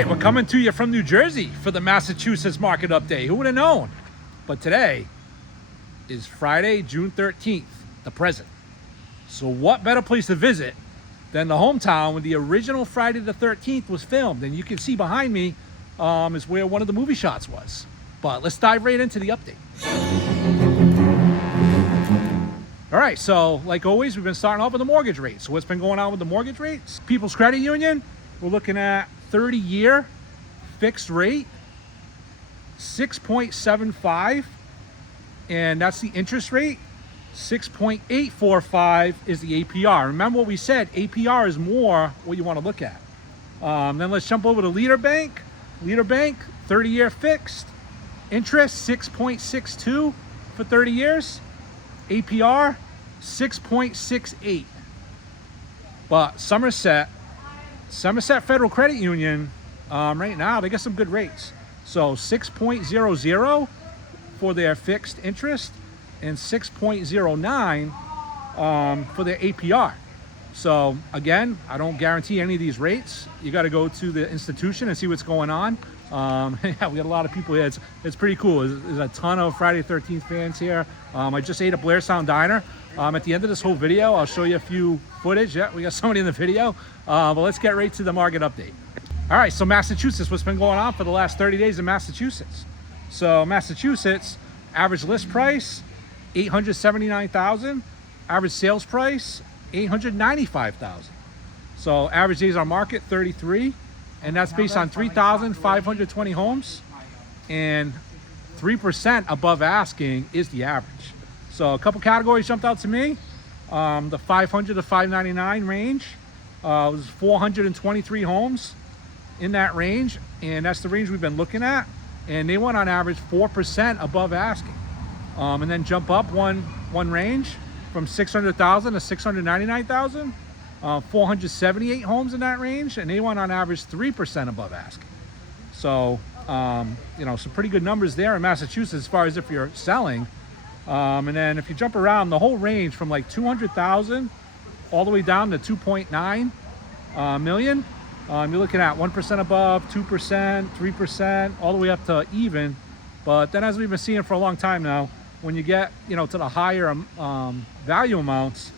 right, we're coming to you from New Jersey for the Massachusetts market update. Who would have known? But today is Friday, June 13th, the present. So what better place to visit than the hometown where the original Friday the 13th was filmed? And you can see behind me is where one of the movie shots was. But let's dive right into the update. All right, so like always, we've been starting off with the mortgage rate. So what's been going on with the mortgage rates? People's Credit Union, we're looking at 30-year fixed rate, 6.75, and that's the interest rate. 6.845 is the APR. Remember what we said, APR is more what you want to look at. Then let's jump over to Leader Bank. Leader Bank, 30-year fixed, interest 6.62 for 30 years, APR 6.68. But Somerset Federal Credit Union, right now, they got some good rates. So 6.00 for their fixed interest and 6.09 for their APR. So again, I don't guarantee any of these rates. You got to go to the institution and see what's going on. Yeah, we got a lot of people here. It's pretty cool. There's a ton of Friday the 13th fans here. I just ate at Blairstown Diner. At the end of this whole video, I'll show you a few footage. Yeah, we got somebody in the video. But let's get right to the market update. All right, so Massachusetts, what's been going on for the last 30 days in Massachusetts? So Massachusetts, average list price, $879,000. Average sales price, $895,000. So average days on market, 33. And that's based on 3,520 homes. And 3% above asking is the average. So a couple categories jumped out to me. The 500 to 599 range was 423 homes in that range, and that's the range we've been looking at. And they went on average 4% above asking. And then jump up one range from 600,000 to 699,000. 478 homes in that range, and they went on average 3% above asking. So some pretty good numbers there in Massachusetts as far as if you're selling. And then if you jump around the whole range from like 200,000 all the way down to 2.9 million, you're looking at 1% above, 2%, 3%, all the way up to even. But then, as we've been seeing for a long time now, when you get to the higher value amounts,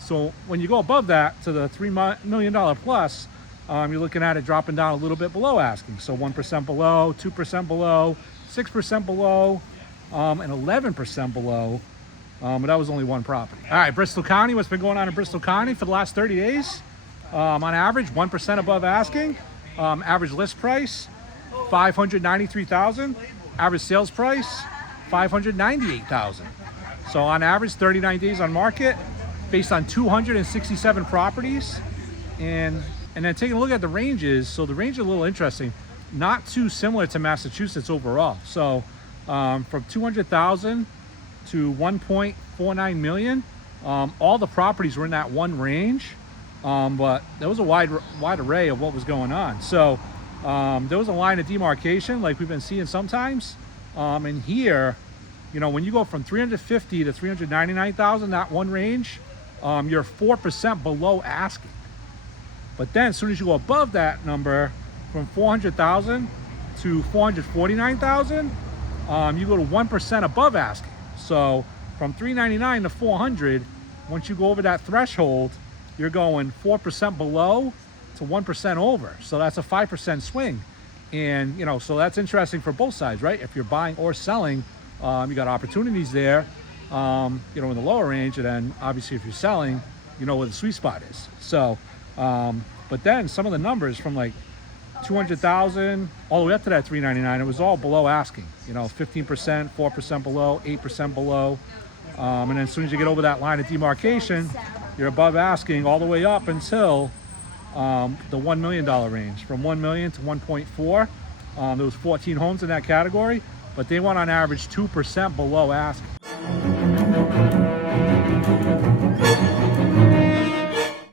so when you go above that to the $3 million plus, you're looking at it dropping down a little bit below asking. So 1% below, 2% below, 6% below, and 11% below. But that was only one property. All right, Bristol County, what's been going on in Bristol County for the last 30 days? On average, 1% above asking. Average list price, $593,000. Average sales price, $598,000. So on average, 39 days on market, based on 267 properties. And then taking a look at the ranges. So the range is a little interesting, not too similar to Massachusetts overall. So from 200,000 to 1.49 million, all the properties were in that one range. But there was a wide array of what was going on. So there was a line of demarcation like we've been seeing sometimes. And here, when you go from 350 to 399,000, that one range, you're 4% below asking. But then as soon as you go above that number, from 400,000 to 449,000, you go to 1% above asking. So from 399 to 400, once you go over that threshold, you're going 4% below to 1% over. So that's a 5% swing. And so that's interesting for both sides, right? If you're buying or selling, you got opportunities there, in the lower range, and then obviously if you're selling, where the sweet spot is. So, but then some of the numbers from like 200,000 all the way up to that 399, it was all below asking. 15%, 4% below, 8% below, and then as soon as you get over that line of demarcation, you're above asking all the way up until the $1 million range, from 1 million to 1.4. There was 14 homes in that category, but they went on average 2% below asking.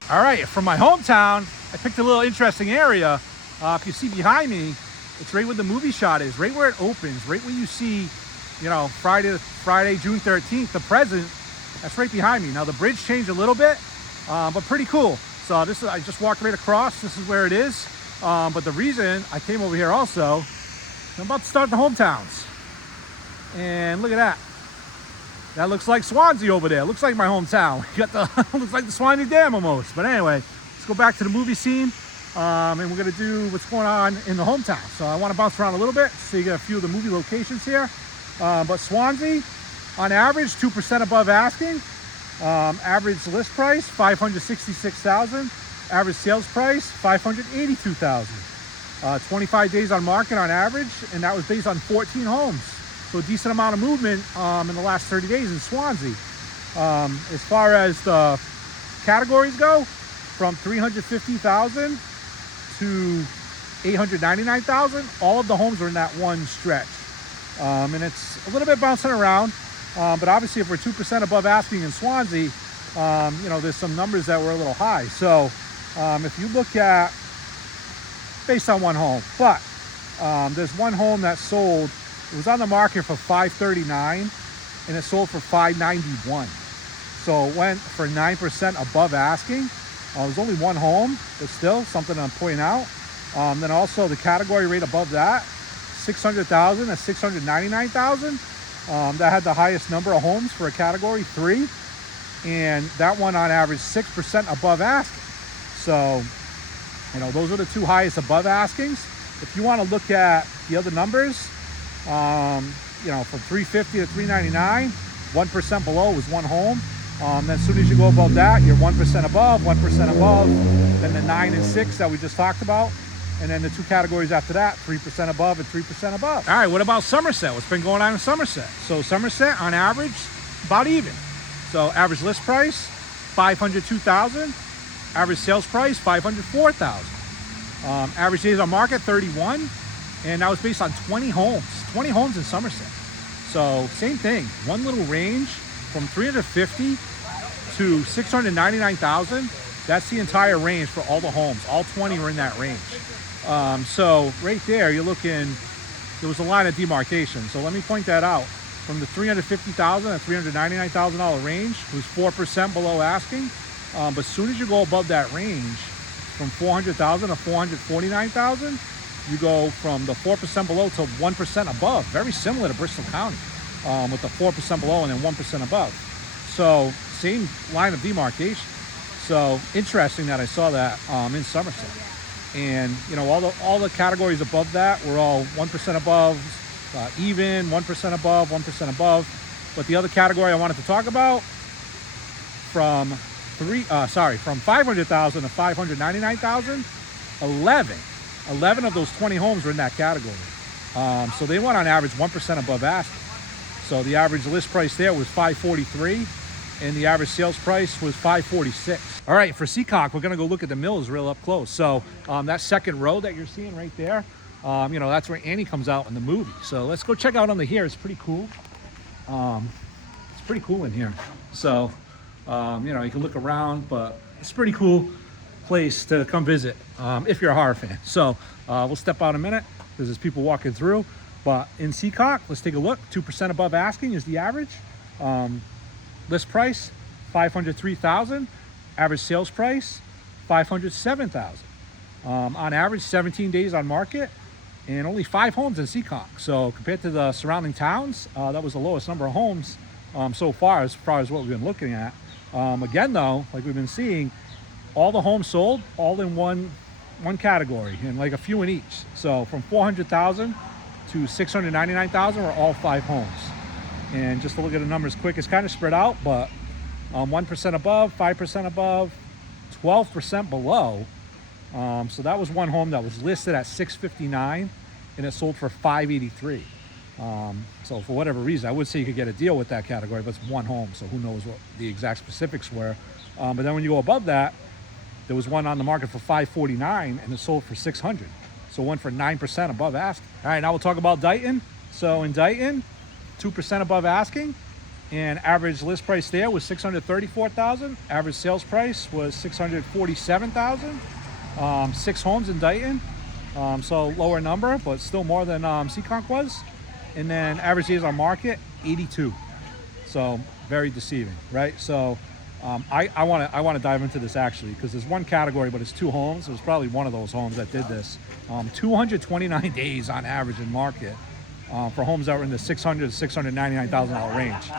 All right, from my hometown, I picked a little interesting area. If you see behind me, it's right where the movie shot is, right where it opens, right where you see, Friday, June 13th, the present. That's right behind me. Now the bridge changed a little bit, but pretty cool. So I just walked right across. This is where it is. But the reason I came over here also, I'm about to start the hometowns. And look at that. That looks like Swansea over there. Looks like my hometown. You got the looks like the Swansea Dam almost. But anyway, let's go back to the movie scene. And we're gonna do what's going on in the hometown. So I want to bounce around a little bit so you get a few of the movie locations here. But Swansea, on average, 2% above asking. Average list price, $566,000. Average sales price, $582,000. 25 days on market on average, and that was based on 14 homes. So a decent amount of movement in the last 30 days in Swansea. As far as the categories go, from 350,000 to 899,000, all of the homes are in that one stretch. And it's a little bit bouncing around, but obviously if we're 2% above asking in Swansea, there's some numbers that were a little high. So if you look at, based on one home, but there's one home that sold, it was on the market for $539 and it sold for $591. So it went for 9% above asking. It was only one home, but still something I'm pointing out. Then also the category rate above that, 600,000 to 699,000. That had the highest number of homes for a category 3, and that one on average 6% above asking. So, those are the two highest above askings. If you want to look at the other numbers, from 350 to 399, 1% below was one home. Then as soon as you go above that, you're 1% above, 1% above. Then the 9 and 6 that we just talked about. And then the two categories after that, 3% above and 3% above. All right, what about Somerset? What's been going on in Somerset? So Somerset, on average, about even. So average list price, $502,000. Average sales price, $504,000. Average days on market, 31. And that was based on 20 homes. 20 homes in Somerset. So same thing, one little range from 350 to 699,000. That's the entire range for all the homes. All 20 were in that range. So right there, you're looking, there was a line of demarcation. So let me point that out. From the $350,000 to $399,000 range was 4% below asking. But as soon as you go above that range, from $400,000 to $449,000, you go from the 4% below to 1% above. Very similar to Bristol County, with the 4% below and then 1% above. So same line of demarcation. So interesting that I saw that in Somerset. And all the categories above that were all 1% above, even, 1% above, 1% above. But the other category I wanted to talk about, from 500,000 to 599,000, 11 of those 20 homes were in that category. So they went on average 1% above asking. So the average list price there was $543, and the average sales price was $546. All right, for Seekonk, we're gonna go look at the mills real up close. So that second row that you're seeing right there, that's where Annie comes out in the movie. So let's go check out under here. It's pretty cool. It's pretty cool in here. So, you can look around, but it's a pretty cool place to come visit if you're a horror fan. So we'll step out a minute because there's people walking through. But in Seekonk, let's take a look. 2% above asking is the average. List price, $503,000. Average sales price, $507,000. On average, 17 days on market, and only 5 homes in Seekonk. So compared to the surrounding towns, that was the lowest number of homes so far as what we've been looking at. Again, though, like we've been seeing, all the homes sold, all in one category, and like a few in each. So from 400,000 to 699,000 were all 5 homes. And just to look at the numbers quick, it's kind of spread out, but 1% above, 5% above, 12% below. So that was one home that was listed at $659 and it sold for $583. So for whatever reason, I would say you could get a deal with that category, but it's one home, so who knows what the exact specifics were. But then when you go above that, there was one on the market for $549 and it sold for $600. So it went for 9% above asking. All right, now we'll talk about Dighton. So in Dighton, 2% above asking, and average list price there was $634,000. Average sales price was $647,000. 6 homes in Dighton, so lower number, but still more than Seekonk was. And then average days on market, 82. So very deceiving, right? So I want to dive into this actually, because there's one category, but it's 2 homes. It was probably one of those homes that did this. 229 days on average in market for homes that were in the $600,000 to $699,000 range.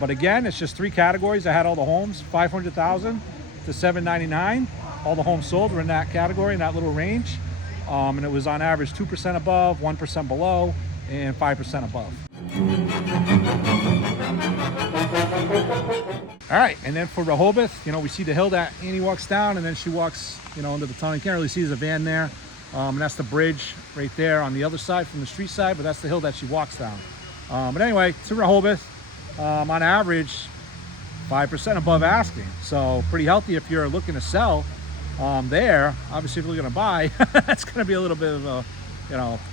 But again, it's just 3 categories. I had all the homes, 500,000 to 799. All the homes sold were in that category, in that little range. And it was on average 2% above, 1% below, and 5% above. All right, and then for Rehoboth, we see the hill that Annie walks down, and then she walks, into the tunnel. You can't really see there's a van there. And that's the bridge right there on the other side from the street side, but that's the hill that she walks down. But anyway, to Rehoboth, on average, 5% above asking. So pretty healthy if you're looking to sell there. Obviously, if you're looking to buy, that's going to be a little bit of a,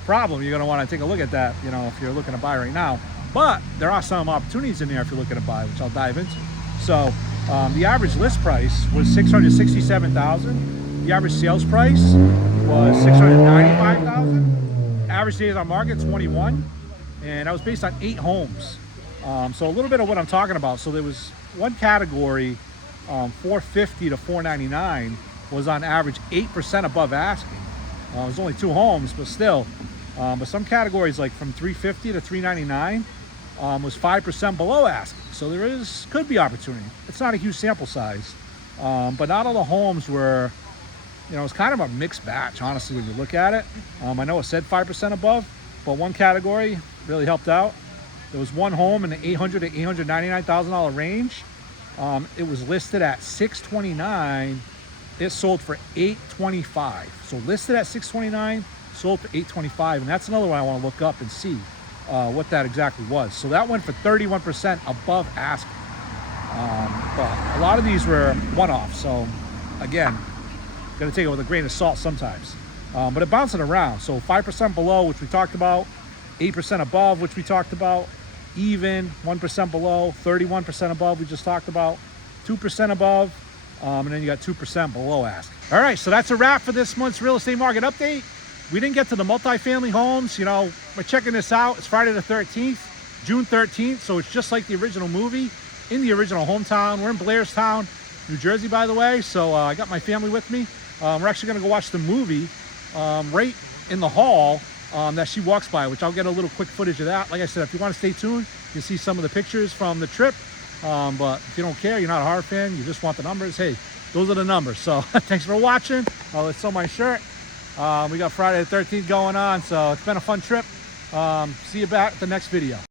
problem. You're going to want to take a look at that, if you're looking to buy right now. But there are some opportunities in there if you're looking to buy, which I'll dive into. So the average list price was $667,000. The average sales price was $695,000. Average days on market 21, and that was based on 8 homes. So a little bit of what I'm talking about. So there was one category, 450 to 499, was on average 8% above asking. It was only 2 homes, but still. But some categories, like from 350 to 399, was 5% below asking. So there could be opportunity. It's not a huge sample size, but not all the homes were, it's kind of a mixed batch, honestly, when you look at it. I know it said 5% above, but one category really helped out. There was one home in the $800,000 to $899,000 range. It was listed at $629,000. It sold for $825,000. So listed at $629,000, sold for $825,000, and that's another one I want to look up and see what that exactly was. So that went for 31% above asking. But a lot of these were one-offs. So again, got to take it with a grain of salt sometimes. But it bouncing around. So 5% below, which we talked about, 8% above, which we talked about, even 1% below, 31% above, we just talked about, 2% above, and then you got 2% below asking. All right, so that's a wrap for this month's real estate market update. We didn't get to the multifamily homes. We're checking this out. It's Friday the 13th, June 13th. So it's just like the original movie in the original hometown. We're in Blairstown, New Jersey, by the way. So I got my family with me. We're actually going to go watch the movie right in the hall that she walks by, which I'll get a little quick footage of that. Like I said, if you want to stay tuned, you'll see some of the pictures from the trip. But if you don't care, you're not a horror fan, you just want the numbers, hey, those are the numbers. So thanks for watching. Let's sew my shirt. We got Friday the 13th going on, so it's been a fun trip. See you back at the next video.